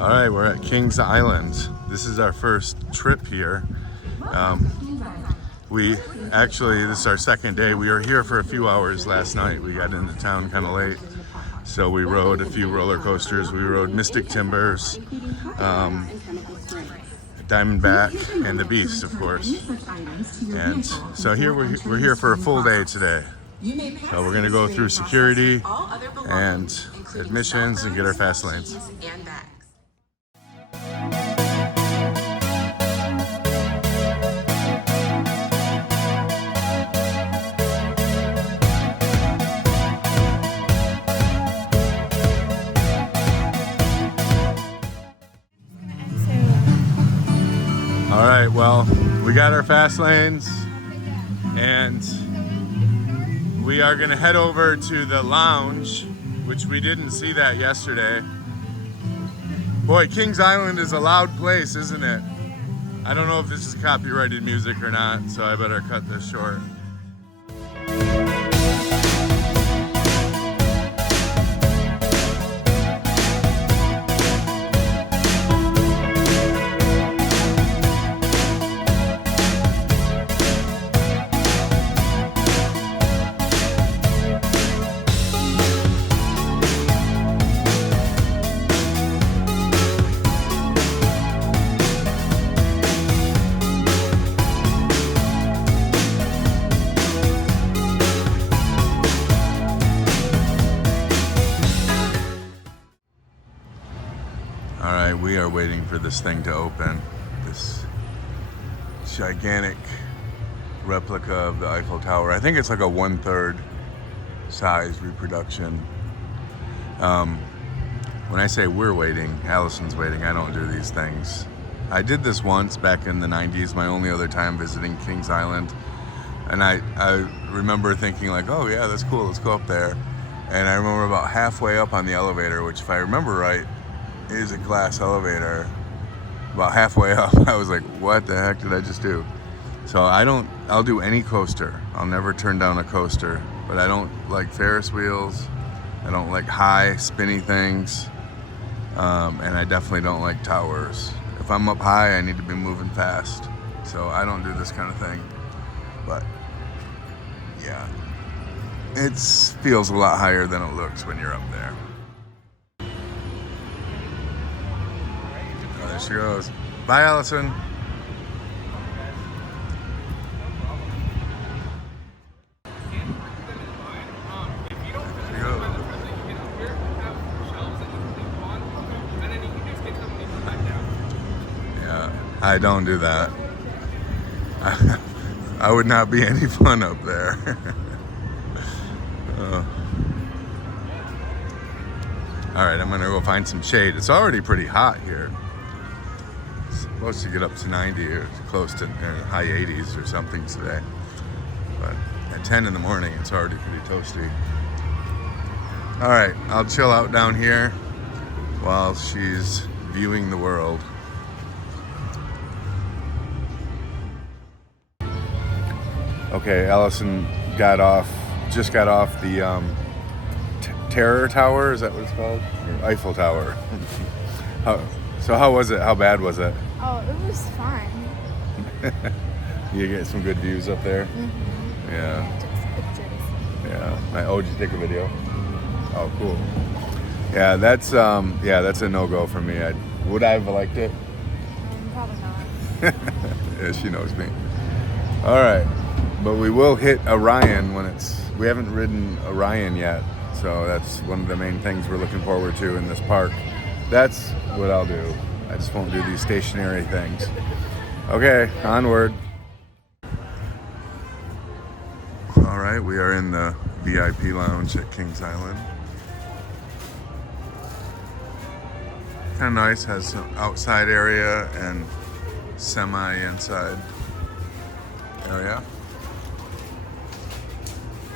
All right, we're at Kings Island. This is our first trip here. This is our second day. We were here for a few hours last night. We got into town kind of late. So we rode a few roller coasters. We rode Mystic Timbers, Diamondback, and the Beast, of course. And so here we're here for a full day today. So we're gonna go through security and admissions and get our fast lanes. All right, well, we got our fast lanes and we are gonna head over to the lounge, which we didn't see that yesterday. Boy, Kings Island is a loud place, isn't it? I don't know if this is copyrighted music or not, so I better cut this short. All right, we are waiting for this thing to open. This gigantic replica of the Eiffel Tower. I think it's like a 1/3 size reproduction. When I say we're waiting, Allison's waiting. I don't do these things. I did this once back in the 90s, my only other time visiting Kings Island. And I remember thinking like, oh yeah, that's cool, let's go up there. And I remember about halfway up on the elevator, which if I remember right, is a glass elevator. About halfway up, I was like, what the heck did I just do? So I'll do any coaster. I'll never turn down a coaster, but I don't like Ferris wheels. I don't like high, spinny things. And I definitely don't like towers. If I'm up high, I need to be moving fast. So I don't do this kind of thing. But yeah, it feels a lot higher than it looks when you're up there. Oh, there she goes. Bye, Allison. I don't do that. I would not be any fun up there. All right, I'm gonna go find some shade. It's already pretty hot here. It's supposed to get up to 90 or close to high 80s or something today. But at 10 in the morning, it's already pretty toasty. All right, I'll chill out down here while she's viewing the world. Okay, Allison just got off the Terror Tower, is that what it's called? Or Eiffel Tower. So how was it? How bad was it? Oh, it was fun. You get some good views up there? Mm-hmm. Yeah. I took some pictures. Yeah. Oh, did you take a video? Oh, cool. Yeah, that's a no-go for me. Would I have liked it? Probably not. Yeah, she knows me. All right. But we will hit Orion we haven't ridden Orion yet, so that's one of the main things we're looking forward to in this park. That's what I'll do. I just won't do these stationary things. Okay, onward. All right, we are in the VIP lounge at Kings Island. Kind of nice, has some outside area and semi-inside area.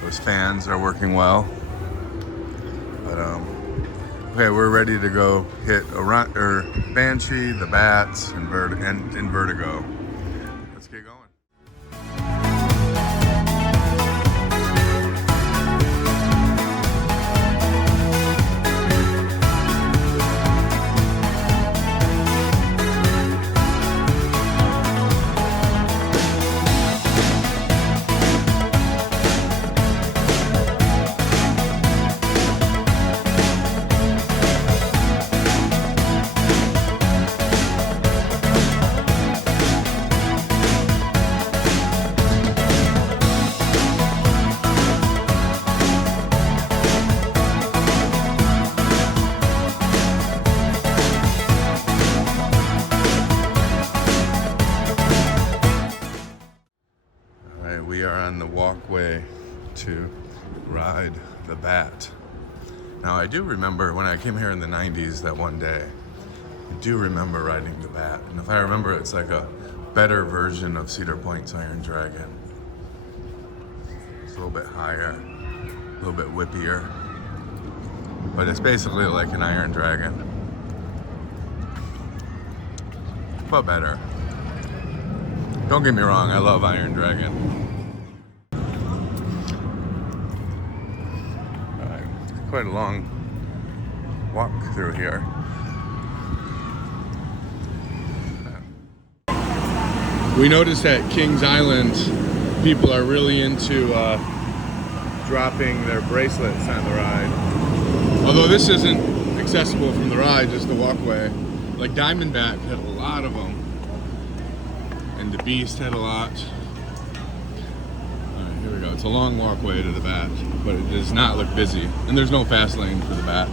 Those fans are working well. But okay, we're ready to go hit Banshee, the Bats, and Vertigo. Let's get going. walkway to ride the bat. Now I do remember when I came here in the 90s that one day, I do remember riding the bat. And if I remember, it's like a better version of Cedar Point's Iron Dragon. It's a little bit higher, a little bit whippier, but it's basically like an Iron Dragon, but better. Don't get me wrong, I love Iron Dragon. Alright, quite a long walk through here. We noticed at Kings Island, people are really into dropping their bracelets on the ride. Although this isn't accessible from the ride, just the walkway. Like Diamondback had a lot of them. And the Beast had a lot. Alright, here we go. It's a long walkway to the bat, but it does not look busy. And there's no fast lane for the bat.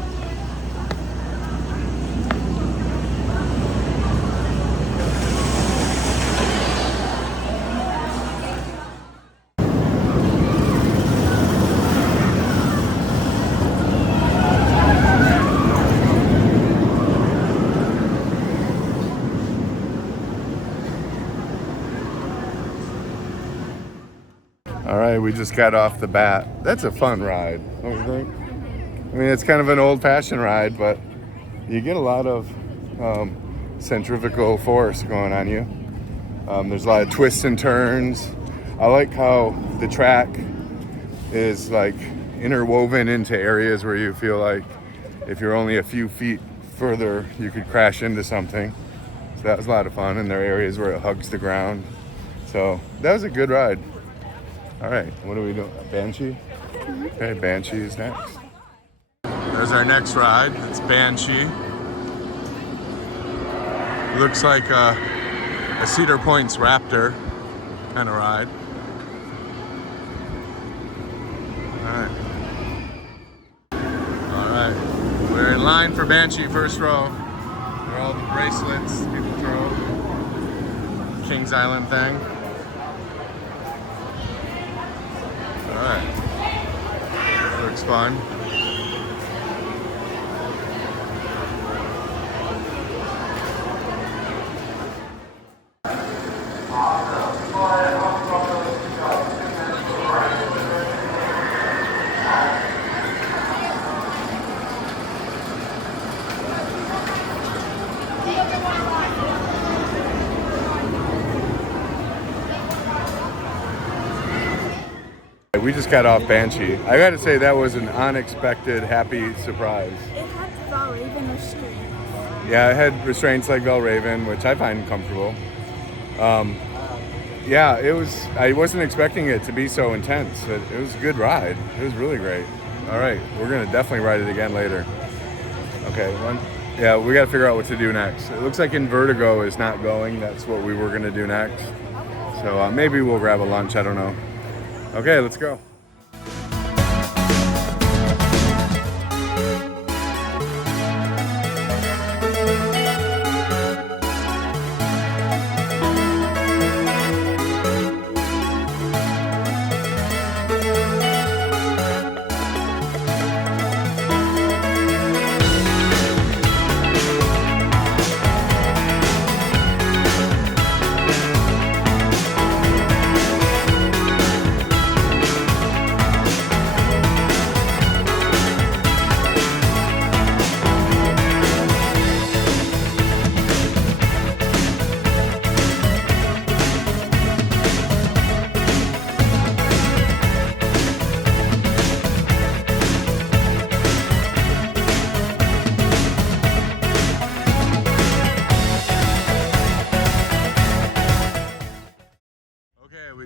All right, we just got off the bat. That's a fun ride, don't you think? I mean, it's kind of an old-fashioned ride, but you get a lot of centrifugal force going on you. There's a lot of twists and turns. I like how the track is like interwoven into areas where you feel like if you're only a few feet further, you could crash into something. So that was a lot of fun, and there are areas where it hugs the ground. So that was a good ride. All right, what are we doing? Banshee? Okay, Banshee is next. There's our next ride. It's Banshee. Looks like a Cedar Point's Raptor kind of ride. All right. We're in line for Banshee, first row. There are all the bracelets people throw. Kings Island thing. Alright, looks fun. We just got off Banshee. I gotta say that was an unexpected, happy surprise. It had Valraven restraints. Yeah, it had restraints like Valraven, which I find comfortable. Yeah, it was. I wasn't expecting it to be so intense. It was a good ride. It was really great. All right, we're gonna definitely ride it again later. Okay, yeah, we gotta figure out what to do next. It looks like Invertigo is not going. That's what we were gonna do next. So maybe we'll grab a lunch. I don't know. Okay, let's go.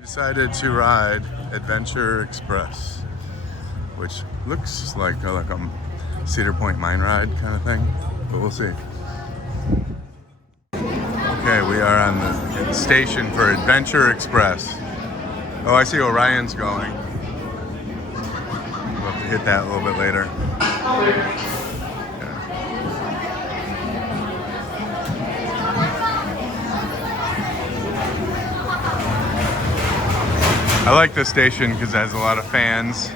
Decided to ride Adventure Express, which looks like a Cedar Point mine ride kind of thing, but we'll see. Okay, we are on the station for Adventure Express. Oh, I see Orion's going. We'll have to hit that a little bit later. I like this station because it has a lot of fans.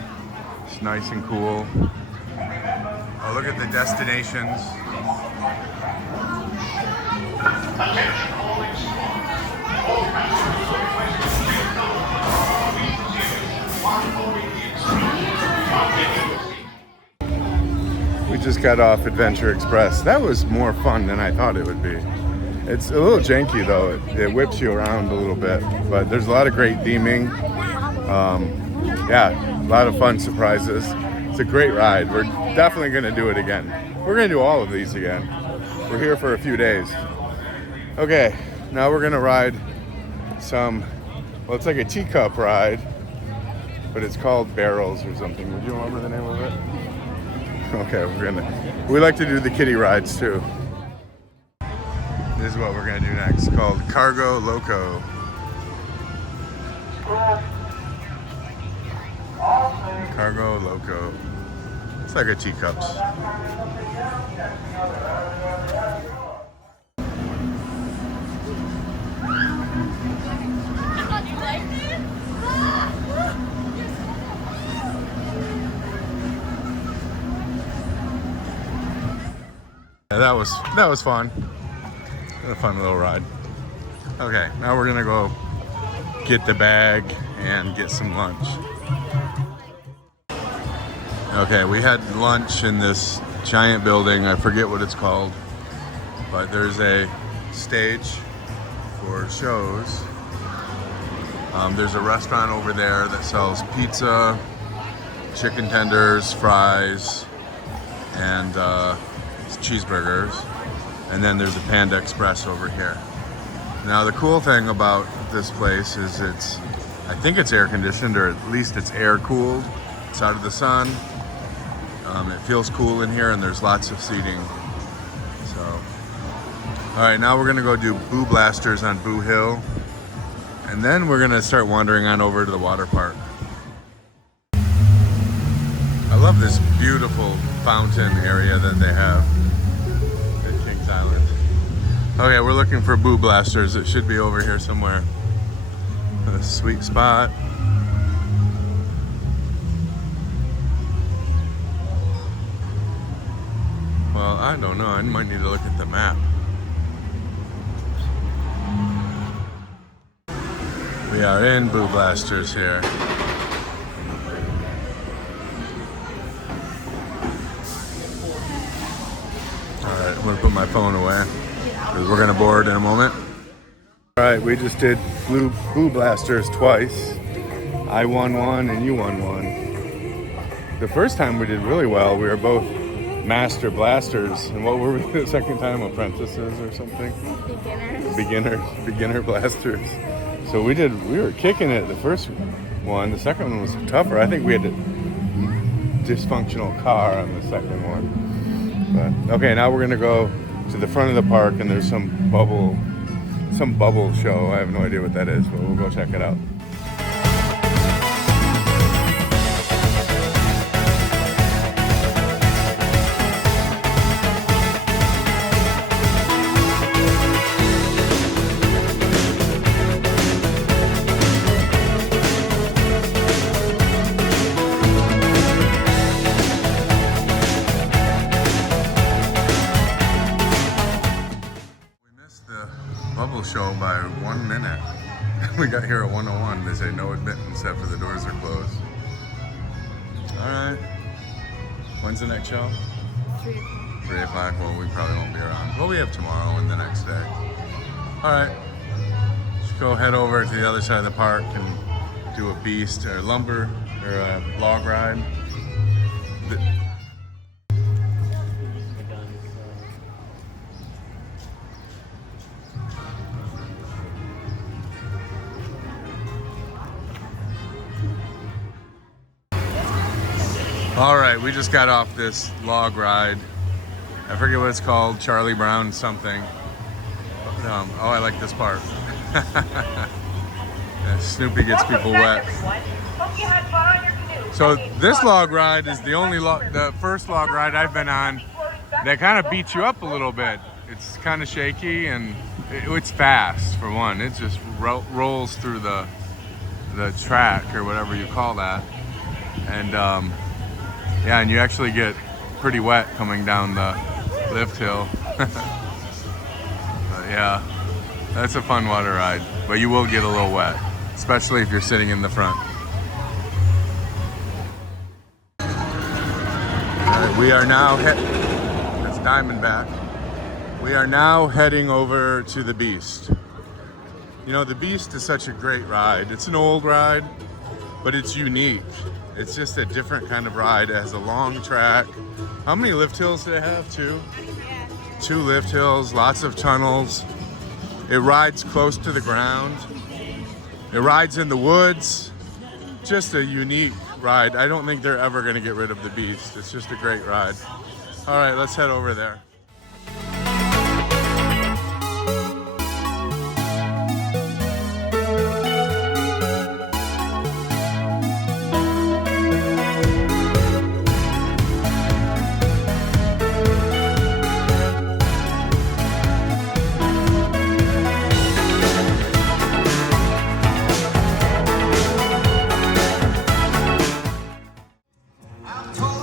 It's nice and cool. Oh, look at the destinations. We just got off Adventure Express. That was more fun than I thought it would be. It's a little janky though. It whips you around a little bit, but there's a lot of great theming. Yeah, a lot of fun surprises. It's a great ride. We're definitely going to do it again. We're going to do all of these again. We're here for a few days. Okay, now we're going to ride some, well, it's like a teacup ride, but it's called Barrels or something. Would you remember the name of it? Okay, we like to do the kiddie rides too. This is what we're gonna do next, called Cargo Loco. Cargo Loco. It's like a teacups. Yeah, that was fun. A fun little ride. Okay, now we're gonna go get the bag and get some lunch. Okay, we had lunch in this giant building. I forget what it's called, but there's a stage for shows. There's a restaurant over there that sells pizza, chicken tenders, fries, and cheeseburgers. And then there's a Panda Express over here. Now the cool thing about this place is I think it's air conditioned, or at least it's air cooled. It's out of the sun. It feels cool in here, and there's lots of seating. So, all right, now we're gonna go do Boo Blasters on Boo Hill. And then we're gonna start wandering on over to the water park. I love this beautiful fountain area that they have. Island. Okay, we're looking for Boo Blasters. It should be over here somewhere. A sweet spot. Well, I don't know. I might need to look at the map. We are in Boo Blasters here. Alright, I'm gonna put my phone away because we're gonna board in a moment. Alright, we just did Boo Blasters twice. I won one and you won one. The first time we did really well. We were both master blasters. And what were we the second time? Apprentices or something? Beginner blasters. So we were kicking it the first one. The second one was tougher. I think we had a dysfunctional car on the second one. But, okay, now we're gonna go to the front of the park, and there's some bubble show. I have no idea what that is, but we'll go check it out. Bubble show by 1 minute. We got here at 1:01. They say no admittance after the doors are closed. All right. When's the next show? 3 o'clock. 3 o'clock. Well, we probably won't be around. Well, we have tomorrow and the next day. All right. Let's go head over to the other side of the park and do a beast or lumber or a log ride. All right, we just got off this log ride. I forget what it's called, Charlie Brown something. Oh, I like this part. Snoopy gets people wet. So this log ride is the first log ride I've been on that kind of beats you up a little bit. It's kind of shaky and it's fast for one. It just rolls through the the track or whatever you call that, and yeah, and you actually get pretty wet coming down the lift hill. But yeah, that's a fun water ride, but you will get a little wet, especially if you're sitting in the front. All right, we are now that's Diamondback. We are now heading over to the Beast. You know, the Beast is such a great ride. It's an old ride, but it's unique. It's just a different kind of ride. It has a long track. How many lift hills do they have? Two? Yeah. 2 lift hills, lots of tunnels. It rides close to the ground. It rides in the woods. Just a unique ride. I don't think they're ever gonna get rid of the Beast. It's just a great ride. All right, let's head over there.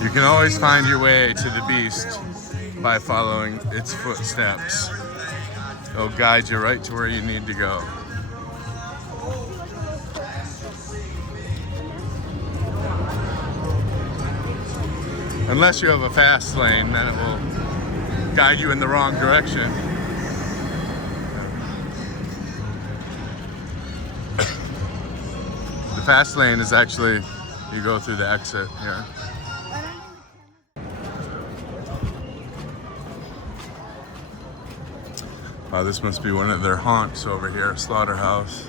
You can always find your way to the Beast by following its footsteps. It'll guide you right to where you need to go. Unless you have a fast lane, then it will guide you in the wrong direction. The fast lane is actually, you go through the exit here. This must be one of their haunts over here, slaughterhouse.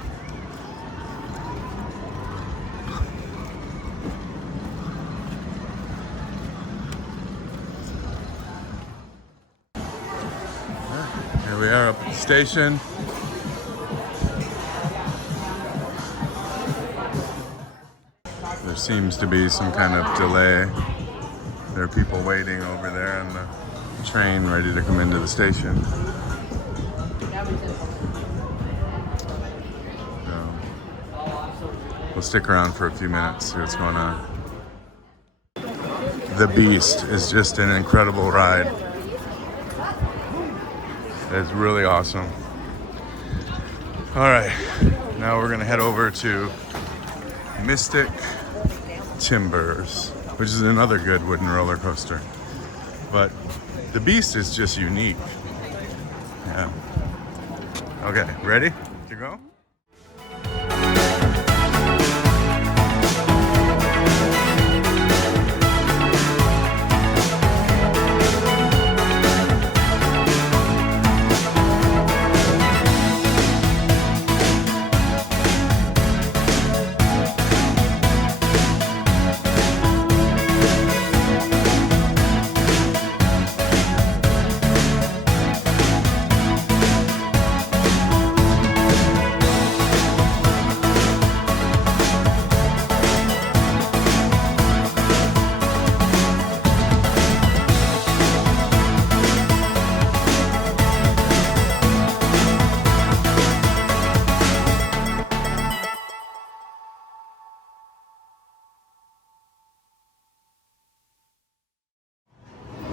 Here we are up at the station. There seems to be some kind of delay. There are people waiting over there on the train ready to come into the station. We'll stick around for a few minutes, see what's going on. The Beast is just an incredible ride. It's really awesome. All right, now we're gonna head over to Mystic Timbers, which is another good wooden roller coaster. But the Beast is just unique. Yeah. Okay, ready to go?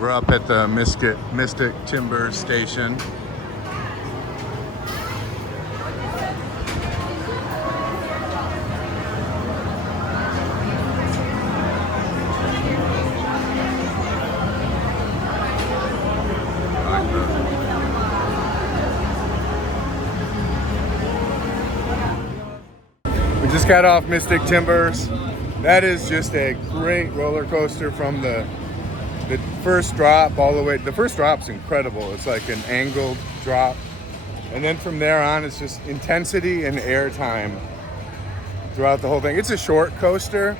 We're up at the Mystic Timber Station. We just got off Mystic Timbers. That is just a great roller coaster from the first drop all the way. The first drop's incredible. It's like an angled drop. And then from there on, it's just intensity and airtime throughout the whole thing. It's a short coaster,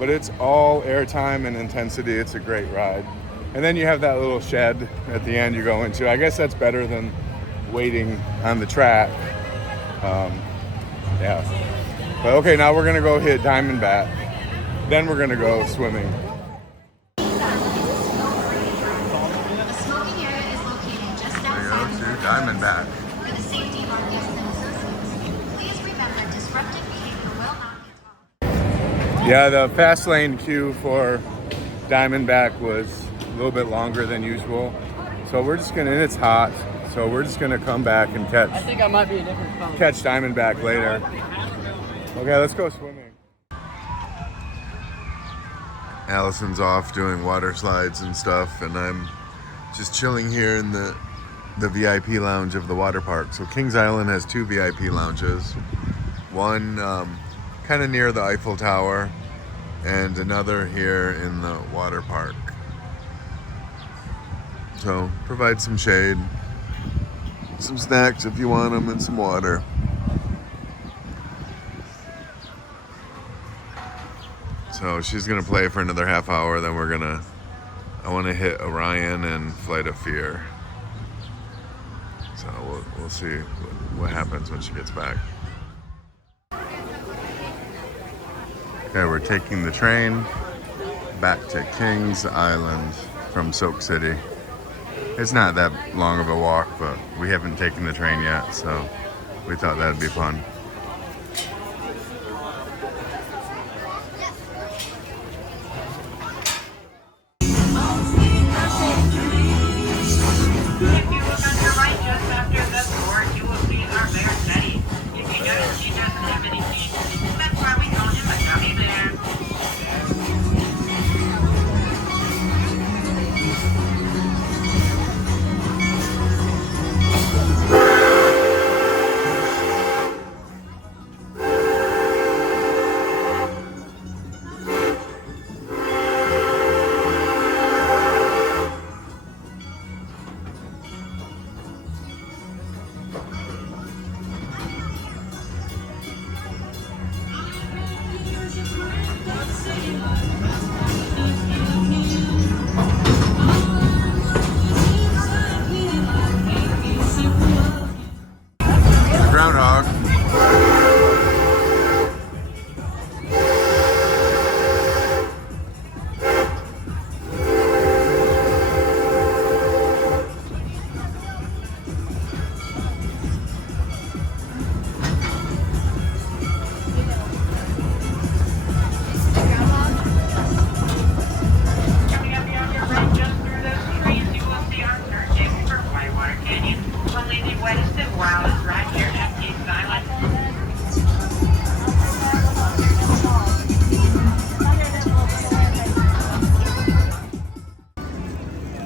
but it's all airtime and intensity. It's a great ride. And then you have that little shed at the end you go into. I guess that's better than waiting on the track. Yeah. But okay, now we're gonna go hit Diamondback. Then we're gonna go swimming. Diamondback. For the safety of our guests and associates, please remember disruptive behavior will not be Yeah, the fast lane queue for Diamondback was a little bit longer than usual. So we're just gonna, and it's hot, so we're just gonna come back and I think I might be a different color. catch Diamondback later. Okay, let's go swimming. Allison's off doing water slides and stuff, and I'm just chilling here in the VIP lounge of the water park. So Kings Island has 2 VIP lounges. One kind of near the Eiffel Tower, and another here in the water park. So provide some shade, some snacks if you want them, and some water. So she's gonna play for another half hour, then I wanna hit Orion and Flight of Fear. So we'll see what happens when she gets back. Okay, we're taking the train back to Kings Island from Soak City. It's not that long of a walk, but we haven't taken the train yet, so we thought that'd be fun. Groundhog.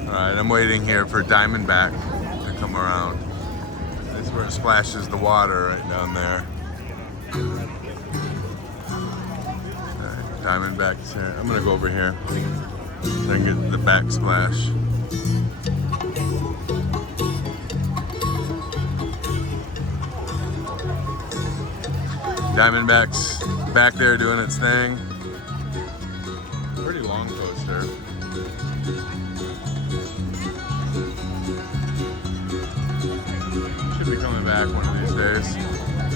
Alright, I'm waiting here for Diamondback to come around. This is where it splashes the water right down there. Alright, Diamondback's here. I'm gonna go over here so I can get the backsplash. Diamondback's back there doing its thing. Pretty long coaster. Should be coming back one of these days.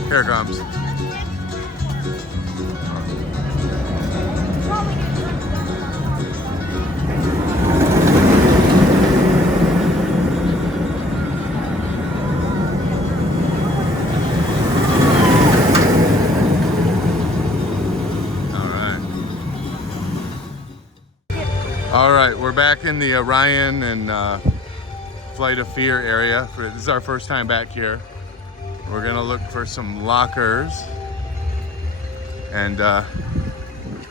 Here it comes. All right, we're back in the Orion and Flight of Fear area. This is our first time back here. We're gonna look for some lockers and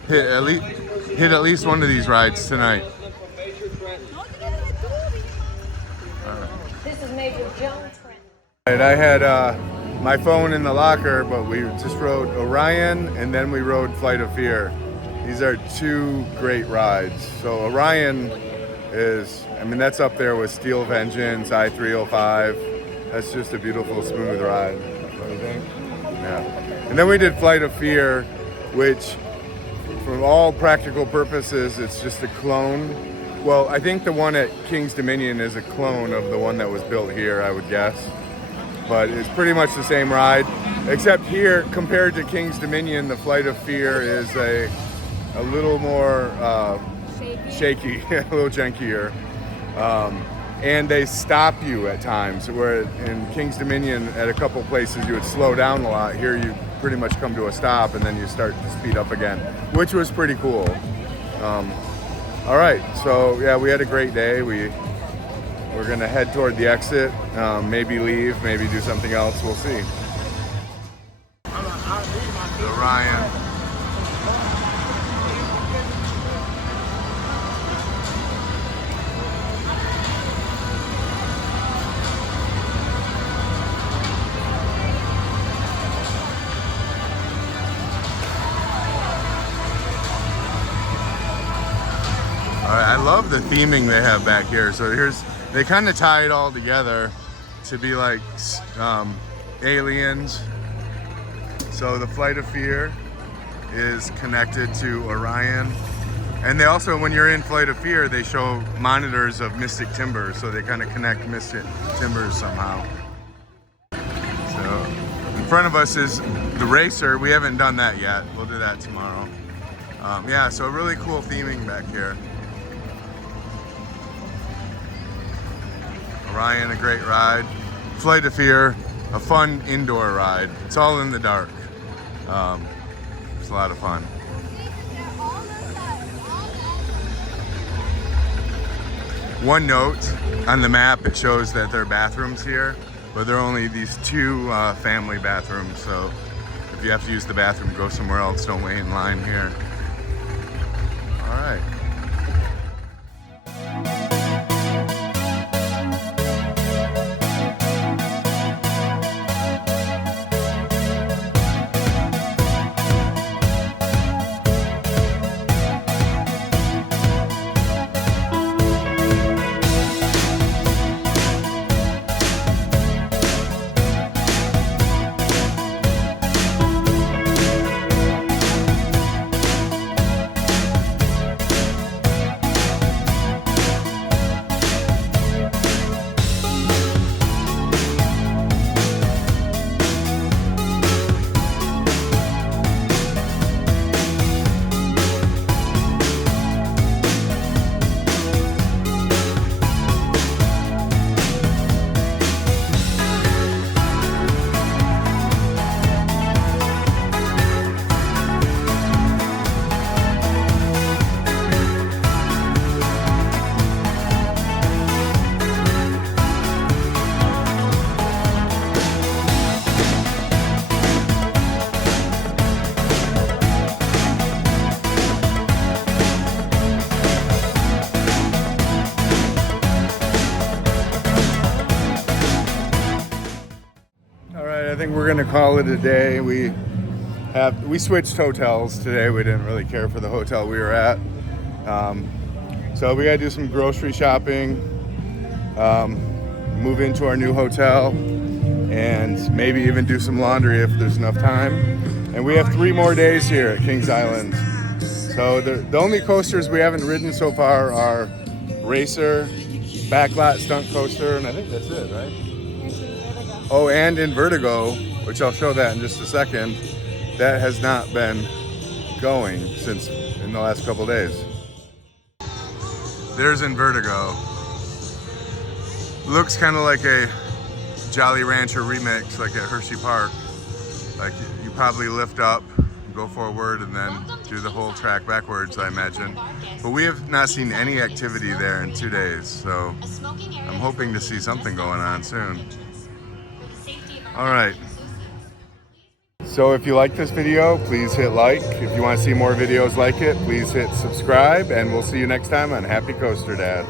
hit at least one of these rides tonight. This is Major Joan Trent. Right, I had my phone in the locker, but we just rode Orion and then we rode Flight of Fear. These are 2 great rides. So Orion is, I mean, that's up there with Steel Vengeance, I-305. That's just a beautiful, smooth ride. What do you think? Yeah. And then we did Flight of Fear, which, for all practical purposes, it's just a clone. Well, I think the one at King's Dominion is a clone of the one that was built here, I would guess. But it's pretty much the same ride, except here, compared to King's Dominion, the Flight of Fear is a little more shaky, a little jankier. and they stop you at times. Where in King's Dominion, at a couple places you would slow down a lot. Here you pretty much come to a stop and then you start to speed up again, which was pretty cool. All right, so yeah, we had a great day. We're gonna head toward the exit, maybe leave, maybe do something else. We'll see. Orion. I love the theming they have back here. So they kind of tie it all together to be like aliens. So the Flight of Fear is connected to Orion. And they also, when you're in Flight of Fear, they show monitors of Mystic Timbers. So they kind of connect Mystic Timbers somehow. So in front of us is the Racer. We haven't done that yet. We'll do that tomorrow. Yeah, so really cool theming back here. Orion, a great ride. Flight of Fear, a fun indoor ride. It's all in the dark. It's a lot of fun. One note, on the map it shows that there are bathrooms here, but there are only these two family bathrooms, so if you have to use the bathroom, go somewhere else, don't wait in line here. All right. I think we're gonna call it a day. We switched hotels today. We didn't really care for the hotel we were at. So we gotta do some grocery shopping, move into our new hotel, and maybe even do some laundry if there's enough time. And we have 3 more days here at Kings Island. So the only coasters we haven't ridden so far are Racer, Backlot Stunt Coaster, and I think that's it, right? Oh, and in Vertigo, which I'll show that in just a second, that has not been going since in the last couple days. There's in Vertigo. Looks kind of like a Jolly Rancher remix, like at Hershey Park. Like you probably lift up, go forward, and then do the whole track backwards, I imagine. But we have not seen any activity there in 2 days, so I'm hoping to see something going on soon. All right. So if you like this video, please hit like. If you want to see more videos like it, please hit subscribe, and we'll see you next time on Happy Coaster Dad.